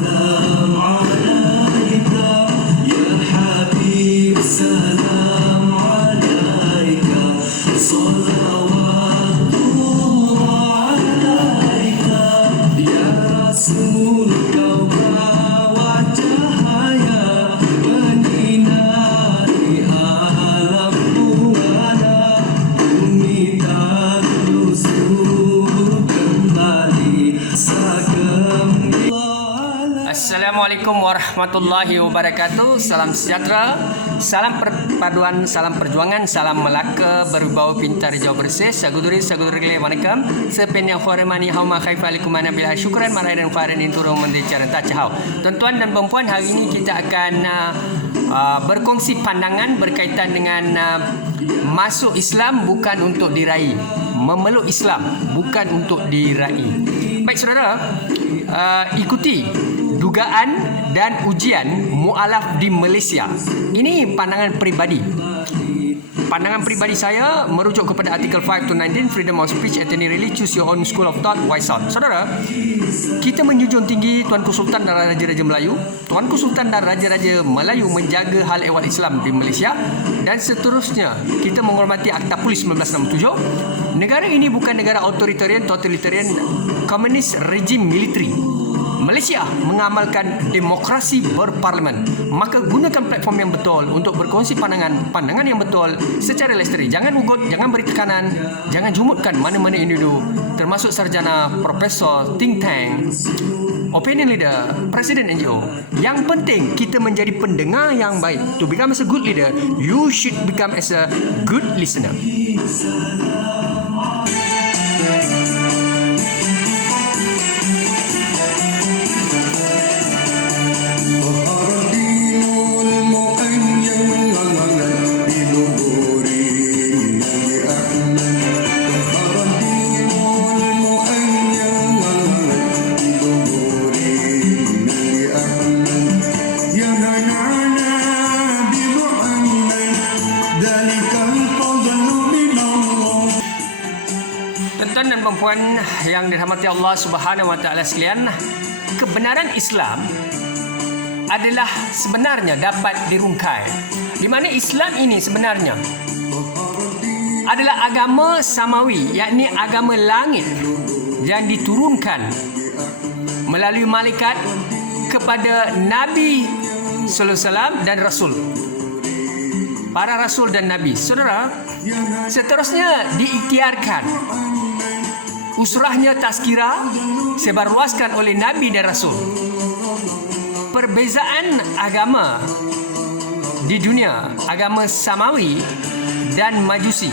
سلام عليك يا حبيب سلام عليك صلوات الله عليك يا رسول kau bawa cahaya menyinari alam buana bumi tak lusuh kembali sagam. Assalamualaikum warahmatullahi wabarakatuh. Salam sejahtera, salam perpaduan, salam perjuangan, salam Melaka berbau pintar hijau bersih. Saguduri wanakkam. Sepen yang hormati hauma khaifa alaikum ana bila syukran marai dan farin inturung mendecara tacahau. Tuan-tuan dan puan-puan, hari ini kita akan berkongsi pandangan berkaitan dengan masuk Islam bukan untuk diraih, memeluk Islam bukan untuk diraih. Baik saudara, ikuti dugaan dan ujian mualaf di Malaysia. Ini pandangan peribadi. Pandangan peribadi saya merujuk kepada artikel 5 to 19 Freedom of Speech at any really choose your own school of thought why out. Saudara, kita menjunjung tinggi Tuanku Sultan dan Raja-Raja Melayu. Tuanku Sultan dan Raja-Raja Melayu menjaga hal ehwal Islam di Malaysia dan seterusnya. Kita menghormati Akta Polis 1967. Negara ini bukan negara authoritarian, totalitarian, komunis, rejim militeri. Malaysia mengamalkan demokrasi berparlimen. Maka gunakan platform yang betul untuk berkongsi pandangan yang betul secara lestari. Jangan ugut, jangan beri tekanan, jangan jumutkan mana-mana individu termasuk sarjana, profesor, think tank, opinion leader, presiden NGO. Yang penting kita menjadi pendengar yang baik. To become as a good leader, you should become as a good listener. Tuan-tuan dan puan yang dirahmati Allah Subhanahu wa taala sekalian, kebenaran Islam adalah sebenarnya dapat dirungkai. Di mana Islam ini sebenarnya adalah agama samawi, yakni agama langit yang diturunkan melalui malaikat kepada Nabi sallallahu alaihi wasallam dan Rasul. Para Rasul dan Nabi. Saudara, seterusnya diikhtiarkan usrahnya tazkirah sebarluaskan oleh Nabi dan Rasul. Perbezaan agama di dunia, agama samawi dan majusi.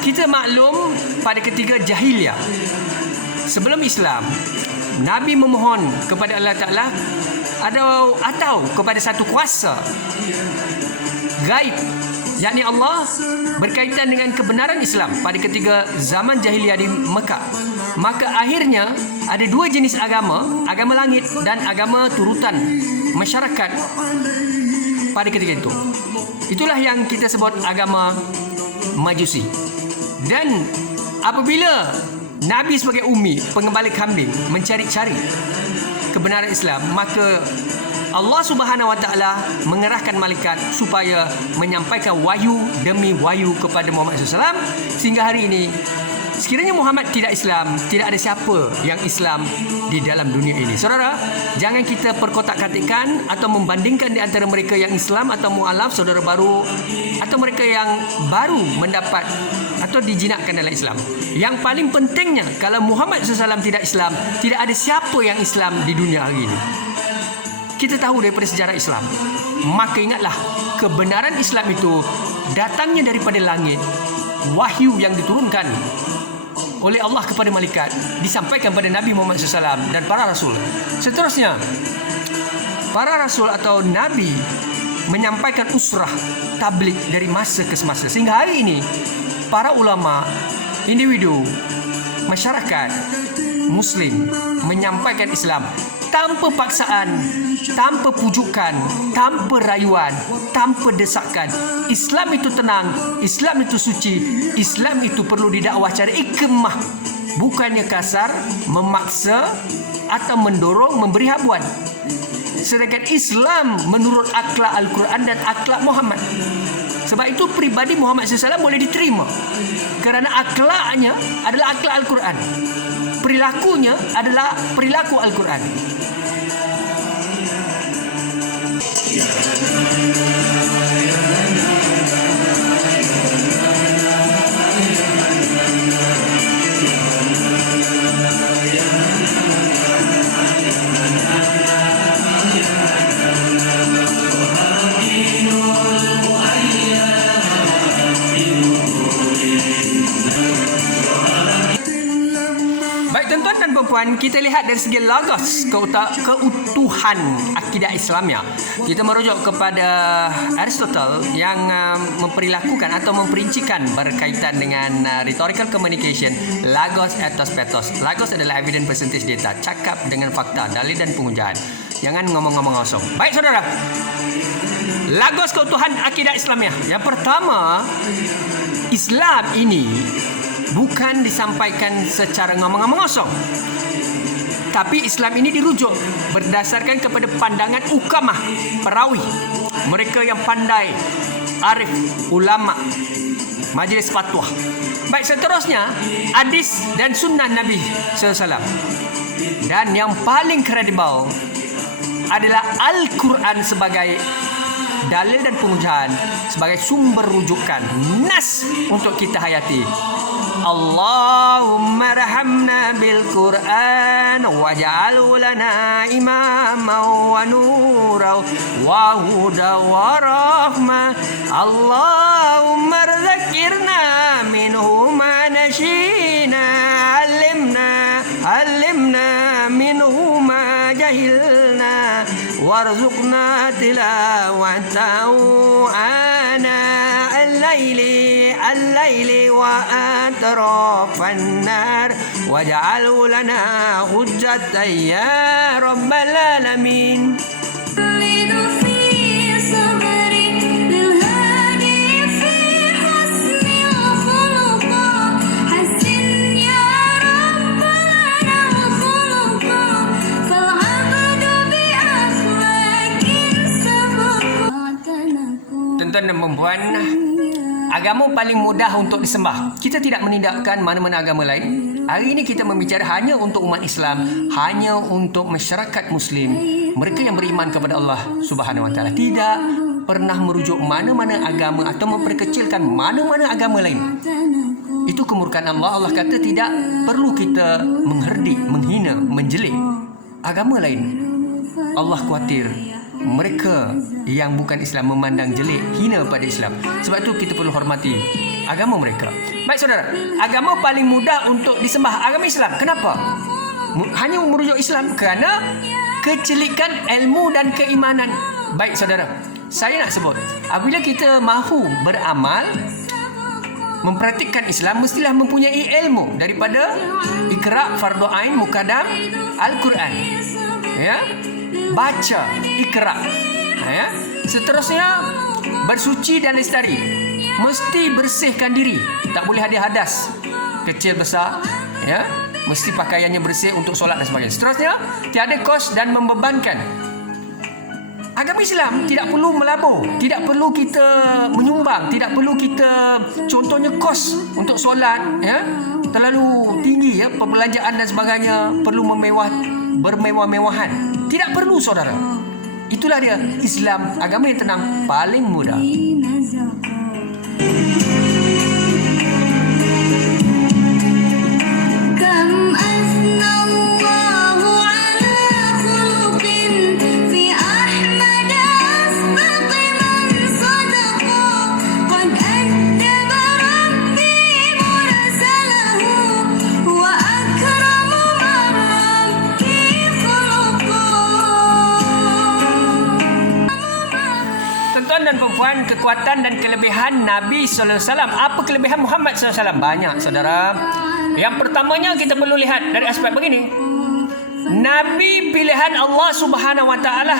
Kita maklum pada ketika jahiliyah, sebelum Islam, Nabi memohon kepada Allah Ta'ala atau kepada satu kuasa gaib, yakni Allah, berkaitan dengan kebenaran Islam pada ketika zaman jahiliyah di Mekah. Maka akhirnya ada dua jenis agama, agama langit dan agama turutan masyarakat pada ketika itu. Itulah yang kita sebut agama majusi. Dan apabila Nabi sebagai umi, pengembala kambing, mencari-cari kebenaran Islam, maka Allah Subhanahu wa taala mengerahkan malaikat supaya menyampaikan wahyu demi wahyu kepada Muhammad SAW, sehingga hari ini sekiranya Muhammad tidak Islam, tidak ada siapa yang Islam di dalam dunia ini. Saudara, jangan kita perkotak-katikkan atau membandingkan di antara mereka yang Islam atau mualaf, saudara baru, atau mereka yang baru mendapat atau dijinakkan dalam Islam. Yang paling pentingnya, kalau Muhammad SAW tidak Islam, tidak ada siapa yang Islam di dunia hari ini. Kita tahu daripada sejarah Islam. Maka ingatlah, kebenaran Islam itu datangnya daripada langit. Wahyu yang diturunkan oleh Allah kepada malaikat disampaikan pada Nabi Muhammad SAW dan para Rasul. Seterusnya, para Rasul atau Nabi menyampaikan usrah tabligh dari masa ke semasa. Sehingga hari ini, para ulama, individu, masyarakat Muslim menyampaikan Islam tanpa paksaan, tanpa pujukan, tanpa rayuan, tanpa desakan. Islam itu tenang, Islam itu suci, Islam itu perlu didakwah secara hikmah, bukannya kasar, memaksa atau mendorong memberi habuan. Sedangkan Islam menurut akhlak Al-Quran dan akhlak Muhammad. Sebab itu pribadi Muhammad SAW boleh diterima kerana akhlaknya adalah akhlak Al-Quran, perilakunya adalah perilaku Al-Quran. Baik tuan-tuan dan puan, kita lihat dari segi logos keutuhan akidah Islamnya. Kita merujuk kepada Aristotle yang memperilakukan atau memperincikan berkaitan dengan rhetorical communication, logos ethos pathos. Logos adalah evidence percentage data, cakap dengan fakta, dalil dan penghujaan. Jangan ngomong-ngomong kosong. Baik saudara, logos keutuhan akidah Islamnya. Yang pertama, Islam ini bukan disampaikan secara ngomong-ngomong kosong, tapi Islam ini dirujuk berdasarkan kepada pandangan ukamah, perawi, mereka yang pandai, arif, ulama, majlis fatwa. Baik, seterusnya hadis dan sunnah Nabi SAW. Dan yang paling kredibel adalah Al-Quran sebagai dalil dan penghujaan, sebagai sumber rujukan, nas untuk kita hayati. Allahumma rahamna bil Quran waj'alhu lana imaman wa nuran wa huda wa rahmah. Allahumma rzakirna minhu ma nashina, allimna minhu ma jahilna, warzuqna tilawatahu ana al-laili wa atrafan nar waj'alhu lana hujjatan ya rabbal alamin. Tuan-tuan dan puan, agama paling mudah untuk disembah. Kita tidak menindakkan mana-mana agama lain. Hari ini kita membicara hanya untuk umat Islam, hanya untuk masyarakat Muslim, mereka yang beriman kepada Allah Subhanahu Wa Taala. Tidak pernah merujuk mana-mana agama atau memperkecilkan mana-mana agama lain. Itu kemurkaan Allah. Allah kata tidak perlu kita mengherdik, menghina, menjelik agama lain. Allah khawatir mereka yang bukan Islam memandang jelek, hina pada Islam. Sebab itu kita perlu hormati agama mereka. Baik saudara, agama paling mudah untuk disembah agama Islam. Kenapa? Hanya merujuk Islam kerana kecelikan ilmu dan keimanan. Baik saudara, saya nak sebut, apabila kita mahu beramal, mempraktikkan Islam, mestilah mempunyai ilmu daripada Iqra, fardu ain, mukadam, Al-Quran. Ya, baca, Iqra. Ya. Seterusnya bersuci dan lestari. Mesti bersihkan diri, tak boleh ada hadas kecil besar. Ya, mesti pakaiannya bersih untuk solat dan sebagainya. Seterusnya, tiada kos dan membebankan. Agama Islam tidak perlu melabur, tidak perlu kita menyumbang, tidak perlu kita contohnya kos untuk solat, ya, terlalu tinggi, ya, perbelanjaan dan sebagainya, perlu bermewah-mewahan. Tidak perlu saudara. Itulah dia Islam, agama yang tenang, paling mudah. Dan perempuan, kekuatan dan kelebihan Nabi SAW. Apa kelebihan Muhammad SAW? Banyak saudara. Yang pertamanya kita perlu lihat dari aspek begini. Nabi pilihan Allah Subhanahu Wa Taala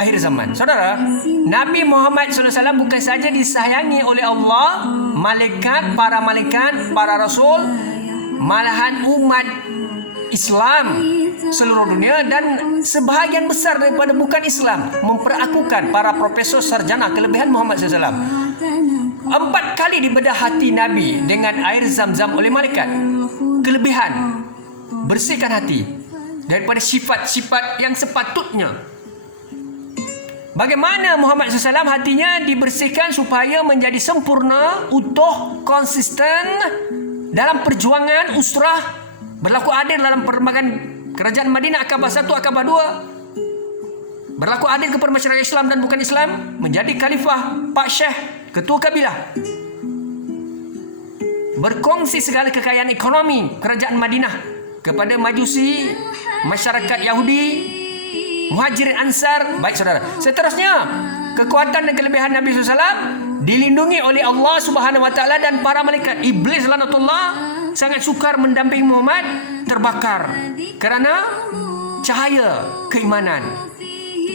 akhir zaman. Saudara, Nabi Muhammad SAW bukan saja disayangi oleh Allah, malaikat, para rasul, malahan umat Islam seluruh dunia dan sebahagian besar daripada bukan Islam memperakukan para profesor sarjana kelebihan Muhammad SAW. 4 kali dibedah hati Nabi dengan air zam-zam oleh malaikat. Kelebihan, bersihkan hati daripada sifat-sifat yang sepatutnya. Bagaimana Muhammad SAW hatinya dibersihkan supaya menjadi sempurna, utuh, konsisten dalam perjuangan usrah, berlaku adil dalam perkembangan kerajaan Madinah Akabah 1, Akabah 2, berlaku adil kepada masyarakat Islam dan bukan Islam, menjadi khalifah, pak syekh, ketua kabilah, berkongsi segala kekayaan ekonomi kerajaan Madinah kepada Majusi, masyarakat Yahudi, Muhajirin Ansar. Baik saudara, seterusnya kekuatan dan kelebihan Nabi SAW dilindungi oleh Allah Subhanahu Wa Taala dan para malaikat. Iblis laknatullah sangat sukar mendampingi Muhammad, terbakar kerana cahaya keimanan,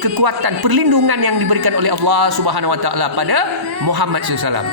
kekuatan, perlindungan yang diberikan oleh Allah Subhanahu Wa Taala pada Muhammad SAW.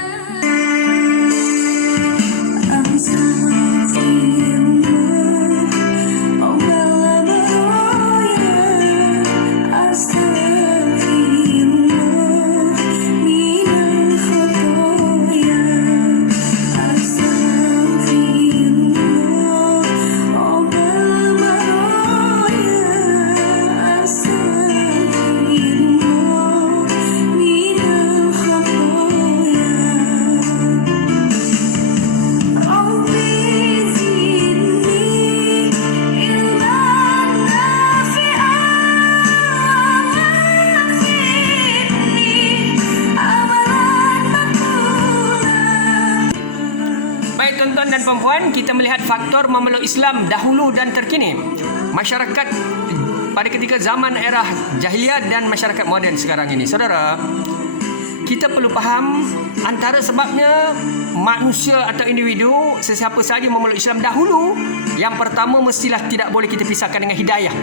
Tuan-tuan dan puan-puan, kita melihat faktor memeluk Islam dahulu dan terkini. Masyarakat pada ketika zaman era jahiliyah dan masyarakat moden sekarang ini. Saudara, kita perlu faham antara sebabnya manusia atau individu sesiapa sahaja memeluk Islam dahulu. Yang pertama, mestilah tidak boleh kita pisahkan dengan hidayah.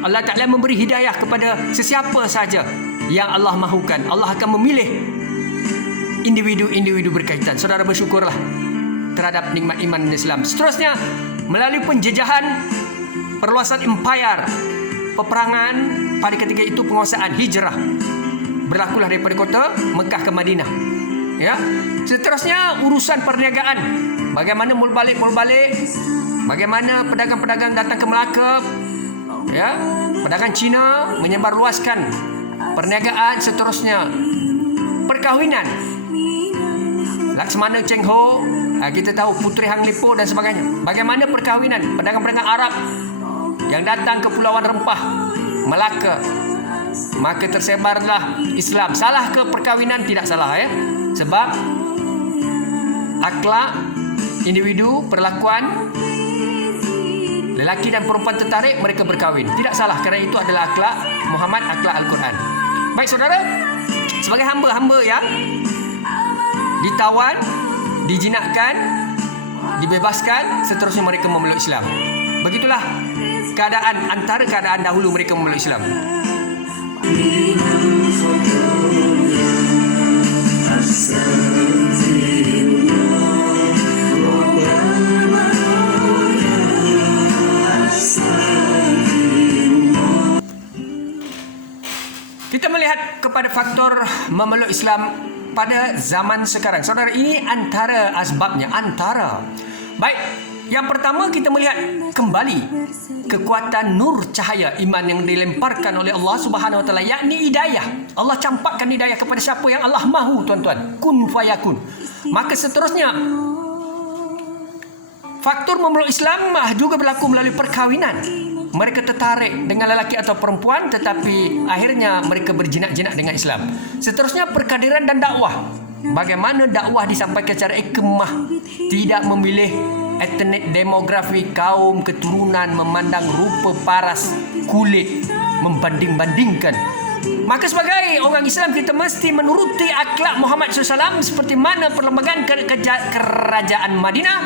Allah Ta'ala memberi hidayah kepada sesiapa sahaja yang Allah mahukan. Allah akan memilih individu-individu berkaitan. Saudara bersyukurlah terhadap nikmat iman dan Islam. Seterusnya, melalui penjejahan, perluasan empayar, peperangan, pada ketika itu penguasaan hijrah berlakulah daripada kota Mekah ke Madinah. Ya. Seterusnya, urusan perniagaan. Bagaimana mul balik, bagaimana pedagang-pedagang datang ke Melaka, ya, pedagang Cina menyebar luaskan perniagaan. Seterusnya, perkahwinan. Laksmana Cheng Ho, kita tahu Puteri Hang Lipo dan sebagainya. Bagaimana perkahwinan pedagang-pedagang Arab yang datang ke Pulauan Rempah, Melaka. Maka tersebarlah Islam. Salah ke perkahwinan? Tidak salah, ya. Sebab akhlak individu, perlakuan lelaki dan perempuan tertarik, mereka berkahwin. Tidak salah, kerana itu adalah akhlak Muhammad, akhlak Al-Quran. Baik saudara, sebagai hamba-hamba yang ditawan, dijinakkan, dibebaskan, seterusnya mereka memeluk Islam. Begitulah keadaan, antara keadaan dahulu mereka memeluk Islam. Kita melihat kepada faktor memeluk Islam pada zaman sekarang. Saudara, ini antara asbabnya. Baik, yang pertama kita melihat kembali kekuatan nur cahaya iman yang dilemparkan oleh Allah Subhanahu Wa Taala, yakni hidayah. Allah campakkan hidayah kepada siapa yang Allah mahu, tuan-tuan. Kun fayakun. Maka seterusnya, faktor memeluk Islam juga berlaku melalui perkahwinan. Mereka tertarik dengan lelaki atau perempuan, tetapi akhirnya mereka berjinak-jinak dengan Islam. Seterusnya, perkadiran dan dakwah. Bagaimana dakwah disampaikan secara hikmah, tidak memilih etnik, demografi, kaum, keturunan, memandang rupa, paras, kulit, membanding-bandingkan. Maka sebagai orang Islam, kita mesti menuruti akhlak Muhammad SAW seperti mana perlembagaan kerajaan Madinah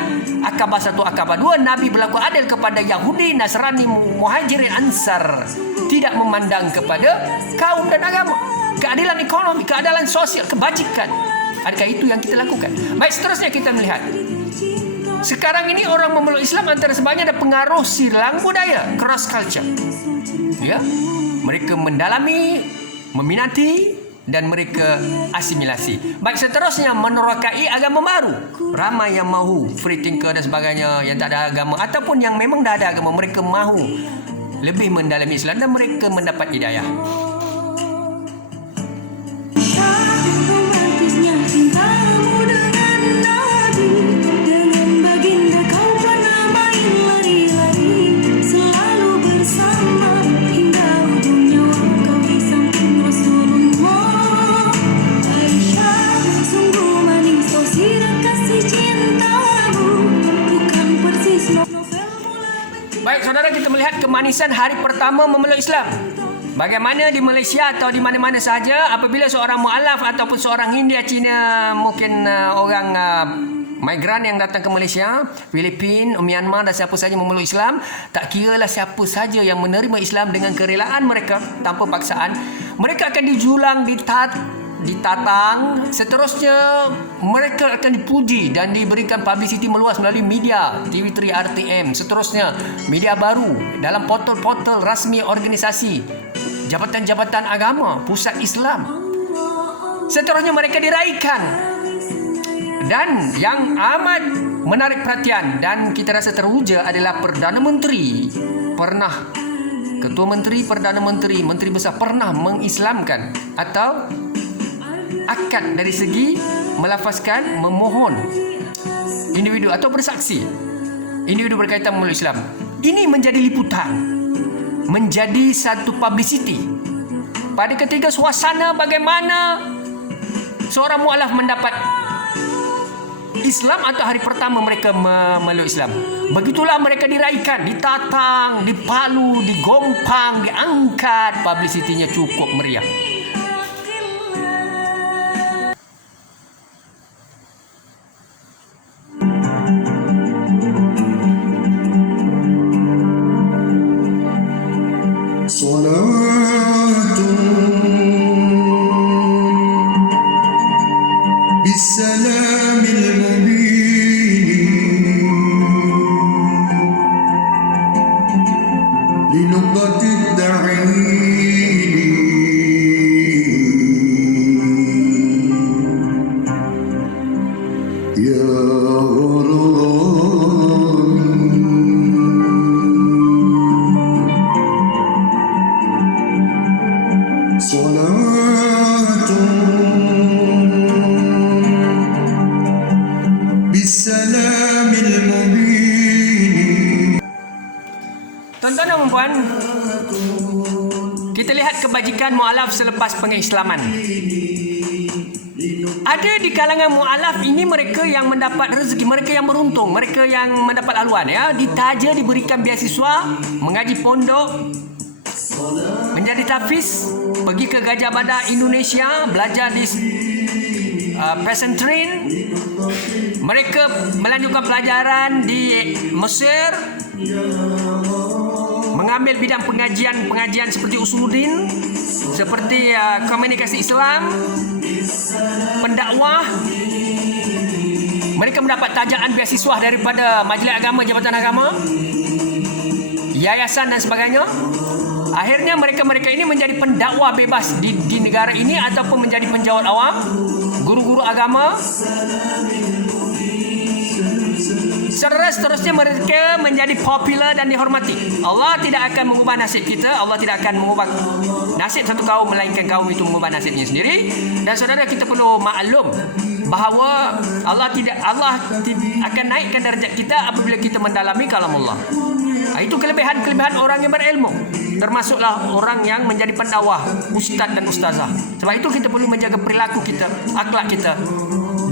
Akabah 1, Akabah 2. Nabi berlaku adil kepada Yahudi, Nasrani, Muhajirin, Ansar, tidak memandang kepada kaum dan agama. Keadilan ekonomi, keadilan sosial, kebajikan. Adakah itu yang kita lakukan? Baik, seterusnya kita melihat Sekarang ini orang memeluk Islam antara sebabnya ada pengaruh silang budaya, cross culture. Ya, mereka mendalami, meminati dan mereka asimilasi. Baik, seterusnya menerokai agama baru. Ramai yang mahu free thinker dan sebagainya yang tak ada agama ataupun yang memang dah ada agama, mereka mahu lebih mendalami Islam dan mereka mendapat hidayah. Romantisnya cintamu dengan Nabi, dengan baginda kau pernah main lari-lari, selalu bersama hingga ujung nyawa kau di samping Rasulullah. Aisyah, sungguh manis kau sirah kasih cintamu, bukan persis novel mula benci. Baik, saudara, kita melihat kemanisan hari pertama memeluk Islam. Bagaimana di Malaysia atau di mana-mana sahaja apabila seorang mualaf ataupun seorang India, Cina, mungkin orang migran yang datang ke Malaysia, Filipin, Myanmar dan siapa saja memeluk Islam, tak kiralah siapa saja yang menerima Islam dengan kerelaan mereka tanpa paksaan, mereka akan dijulang, ditatang, seterusnya mereka akan dipuji dan diberikan publicity meluas melalui media, TV3, RTM, seterusnya media baru, dalam portal-portal rasmi organisasi, jabatan-jabatan agama, pusat Islam. Seterusnya mereka diraikan. Dan yang amat menarik perhatian dan kita rasa teruja adalah Perdana Menteri, Ketua Menteri, Perdana Menteri, Menteri Besar pernah mengislamkan atau akad dari segi melafazkan, memohon individu atau bersaksi individu berkaitan memeluk Islam. Ini menjadi liputan, menjadi satu publicity. Pada ketika suasana bagaimana seorang mualaf mendapat Islam atau hari pertama mereka memeluk Islam, begitulah mereka diraikan, ditatang, dipalu, digompang, diangkat, publicity-nya cukup meriah. صلاة بالسلام المبين لنقطة الدعين يا صلاة بالسلام المبين. Tuan-tuan dan puan, kita lihat kebajikan mualaf selepas pengislaman. Ada di kalangan mualaf ini mereka yang mendapat rezeki, mereka yang beruntung, mereka yang mendapat haluan, ya, ditaja, diberikan beasiswa, mengaji pondok, menjadi tafiz, pergi ke Gajah Mada Indonesia, belajar di pesantren. Mereka melanjutkan pelajaran di Mesir, mengambil bidang pengajian seperti usuluddin, seperti komunikasi Islam, pendakwah. Mereka mendapat tajaan beasiswa daripada Majlis Agama, Jabatan Agama, yayasan dan sebagainya. Akhirnya mereka ini menjadi pendakwah bebas di negara ini ataupun menjadi penjawat awam, guru-guru agama. Seterusnya mereka menjadi popular dan dihormati. Allah tidak akan mengubah nasib kita, Allah tidak akan mengubah nasib satu kaum melainkan kaum itu mengubah nasibnya sendiri. Dan saudara, kita perlu maklum bahawa Allah akan naikkan darjat kita apabila kita mendalami kalam Allah. Itu kelebihan orang yang berilmu, termasuklah orang yang menjadi pendakwah, ustaz dan ustazah. Sebab itu kita perlu menjaga perilaku kita, akhlak kita.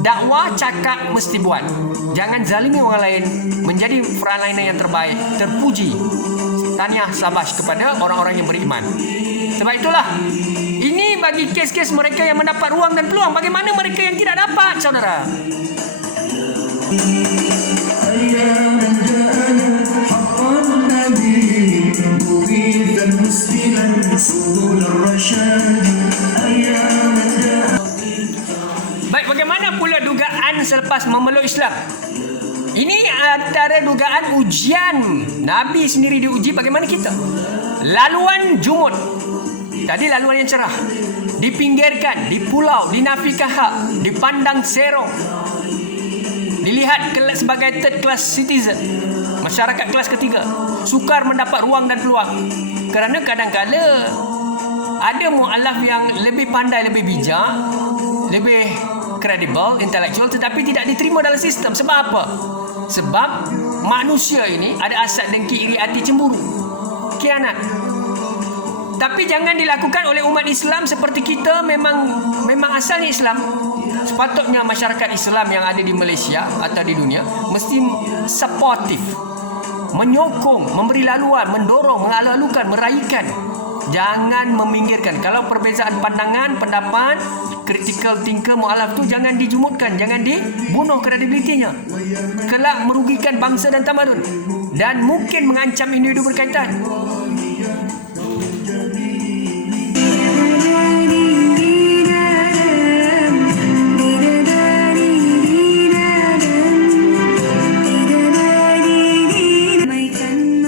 Dakwah cakap mesti buat. Jangan zalimi orang lain, menjadi frontliner yang terbaik, terpuji. Tahniah sabash kepada orang-orang yang beriman. Sebab itulah, ini bagi kes-kes mereka yang mendapat ruang dan peluang. Bagaimana mereka yang tidak dapat, saudara? Baik, bagaimana pula dugaan selepas memeluk Islam? Ini antara dugaan ujian. Nabi sendiri diuji, bagaimana kita? Laluan jumud. Tadi laluan yang cerah. Dipinggirkan, di pulau, dinafikan hak, dipandang serong. Dilihat sebagai third class citizen. Masyarakat kelas ketiga. Sukar mendapat ruang dan peluang. Kerana kadang-kadang ada mu'alaf yang lebih pandai, lebih bijak, lebih kredibel, intelektual, tetapi tidak diterima dalam sistem. Sebab apa? Sebab manusia ini ada asal dengki, iri hati, cemburu, khianat. Tapi jangan dilakukan oleh umat Islam seperti kita. Memang asalnya Islam. Sepatutnya masyarakat Islam yang ada di Malaysia atau di dunia mesti supportif, menyokong, memberi laluan, mendorong, mengalu-alukan, meraihkan. Jangan meminggirkan. Kalau perbezaan pandangan, pendapat, critical thinker, mu'alaf tu jangan dijumutkan, jangan dibunuh kredibilitinya. Kelak merugikan bangsa dan tamadun dan mungkin mengancam individu berkaitan.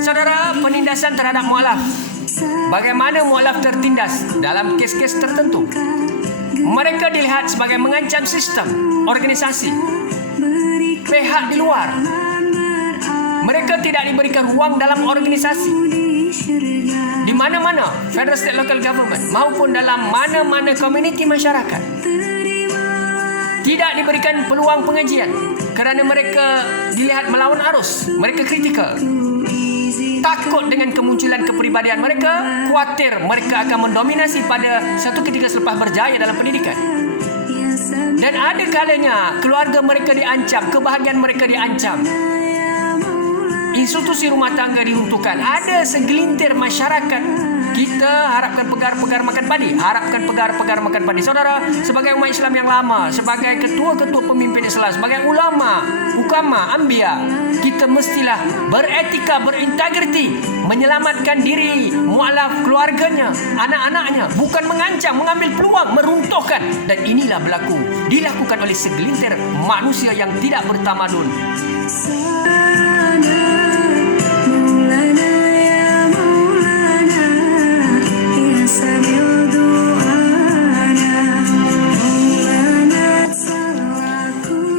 Saudara, penindasan terhadap mu'alaf. Bagaimana mu'alaf tertindas dalam kes-kes tertentu? Mereka dilihat sebagai mengancam sistem, organisasi, pihak di luar. Mereka tidak diberikan ruang dalam organisasi. Di mana-mana, federal, state, local government maupun dalam mana-mana komuniti masyarakat. Tidak diberikan peluang pengajian kerana mereka dilihat melawan arus. Mereka kritikal. Takut dengan kemunculan kepribadian mereka, khawatir mereka akan mendominasi pada satu ketika selepas berjaya dalam pendidikan. Dan ada kalanya keluarga mereka diancam, kebahagiaan mereka diancam. Institusi rumah tangga diruntuhkan. Ada segelintir masyarakat. Kita harapkan pegar-pegar makan padi. Harapkan pegar-pegar makan padi. Saudara, sebagai umat Islam yang lama, sebagai ketua-ketua pemimpin Islam, sebagai ulama, hukama, anbiya, kita mestilah beretika, berintegriti, menyelamatkan diri, mu'alaf, keluarganya, anak-anaknya, bukan mengancam, mengambil peluang, meruntuhkan. Dan inilah dilakukan oleh segelintir manusia yang tidak bertamadun.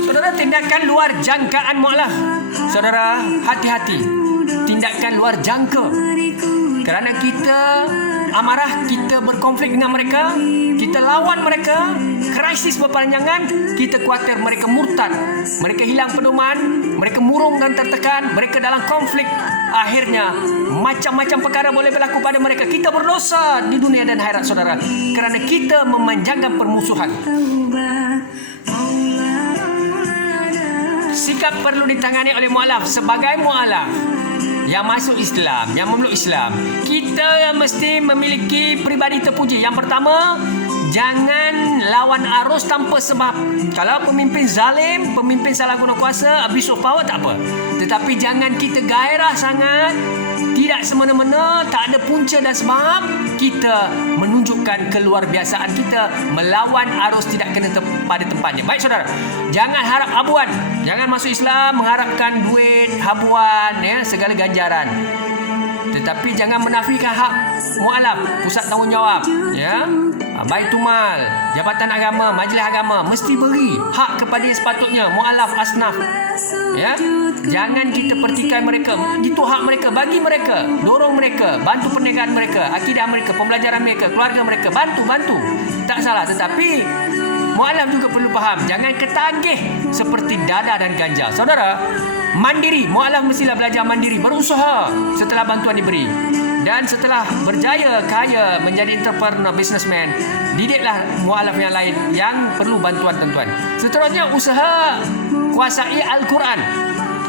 Saudara, tindakan luar jangkaan mu'alaf. Saudara, hati-hati. Tindakan luar jangka. Kerana kita amarah, kita berkonflik dengan mereka, kita lawan mereka, krisis berpanjangan, kita khawatir mereka murtad, mereka hilang pedoman, mereka murung dan tertekan, mereka dalam konflik. Akhirnya macam-macam perkara boleh berlaku pada mereka. Kita berdosa di dunia dan akhirat, saudara, kerana kita memanjangkan permusuhan. Sikap perlu ditangani oleh mu'alaf. Sebagai mu'alaf yang masuk Islam, yang memeluk Islam, kita mesti memiliki pribadi terpuji. Yang pertama, jangan lawan arus tanpa sebab. Kalau pemimpin zalim, pemimpin salah guna kuasa, abuse of power, tak apa. Tetapi jangan kita gairah sangat, tidak semena-mena, tak ada punca dan sebab. Kita menunjukkan keluarbiasaan kita melawan arus, tidak kena pada tempatnya. Baik saudara, jangan harap habuan. Jangan masuk Islam mengharapkan duit, habuan, segala ganjaran. Tetapi jangan menafikan hak mu'alaf, pusat tanggungjawab, Baitul Mal, Jabatan Agama, Majlis Agama mesti beri hak kepada yang sepatutnya, mu'alaf, asnaf. Jangan kita pertikai mereka. Itu hak mereka, bagi mereka, dorong mereka, bantu perniagaan mereka, akidah mereka, pembelajaran mereka, keluarga mereka, bantu. Tak salah, tetapi mu'alaf juga perlu faham, jangan ketagih seperti dadah dan ganja. Saudara, mandiri, mu'alaf mestilah belajar mandiri, berusaha setelah bantuan diberi. Dan setelah berjaya kaya menjadi entrepreneur, businessman, didiklah mu'alaf yang lain yang perlu bantuan tuan-tuan. Seterusnya, usaha kuasai Al-Quran,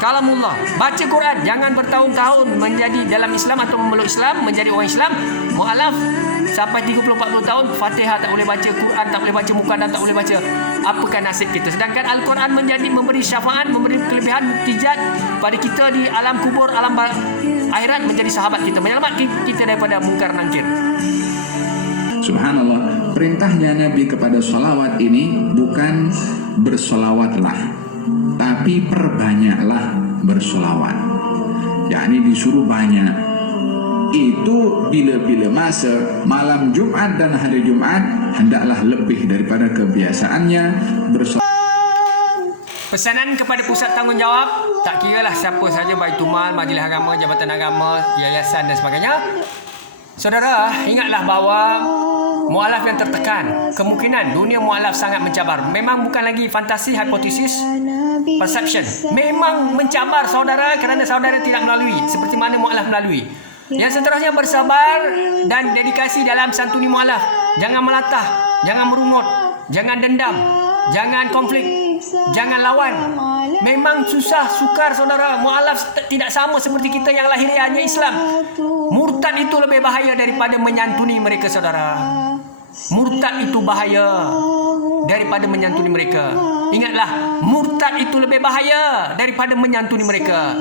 kalamullah. Baca Quran, jangan bertahun-tahun menjadi dalam Islam atau memeluk Islam, menjadi orang Islam. Mu'alaf sampai 30-40 tahun, Fatihah tak boleh baca, Quran tak boleh baca, muka dan tak boleh baca. Apakah nasib kita? Sedangkan Al-Quran memberi syafaat, memberi kelebihan, mukjizat pada kita di alam kubur, alam akhirat, menjadi sahabat kita, menyelamatkan kita daripada mungkar nangkir. Subhanallah, perintahnya Nabi kepada sholawat ini bukan bersolawatlah, tapi Tapi perbanyaklah bersolawat. Yakni disuruh banyak. Itu bila-bila masa malam Jumat dan hari Jumat hendaklah lebih daripada kebiasaannya bersolawat. Pesanan kepada pusat tanggungjawab, tak kiralah siapa saja, Baitumal, Majlis Agama, Jabatan Agama, Yayasan dan sebagainya. Saudara, ingatlah bahawa mualaf yang tertekan, kemungkinan dunia mualaf sangat mencabar. Memang bukan lagi fantasi, hipotesis, perception. Memang mencabar saudara kerana saudara tidak melalui seperti mana mualaf melalui. Yang seterusnya, bersabar dan dedikasi dalam santuni mualaf. Jangan melatah, jangan merungut, jangan dendam, jangan konflik, jangan lawan. Memang susah, sukar saudara. Mualaf tidak sama seperti kita yang lahiriahnya Islam. Murtad itu lebih bahaya daripada menyantuni mereka saudara. Murtad itu bahaya daripada menyantuni mereka. Ingatlah, murtad itu lebih bahaya daripada menyantuni mereka.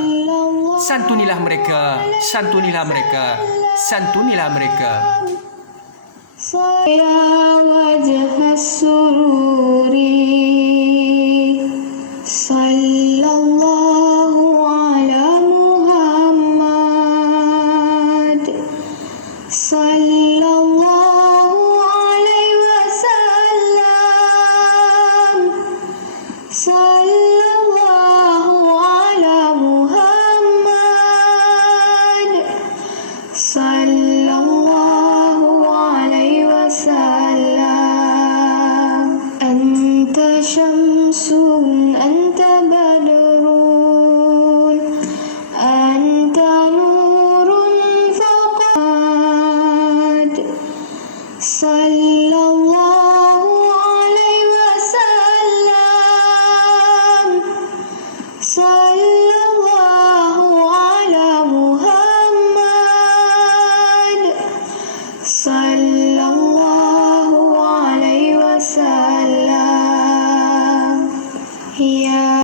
Santunilah mereka, santunilah mereka, santunilah mereka. Ya wajah sururi, sallallahu ala Muhammad, sallallahu alaihi wasallam, sallallahu ala Muhammad, sallallahu alaihi wasallam. Anta syamsun, anta badrun, anta nurun faqad, sallallahu alaihi wasallam, sallallahu ala Muhammad, sallallahu alaihi wasallam. Ya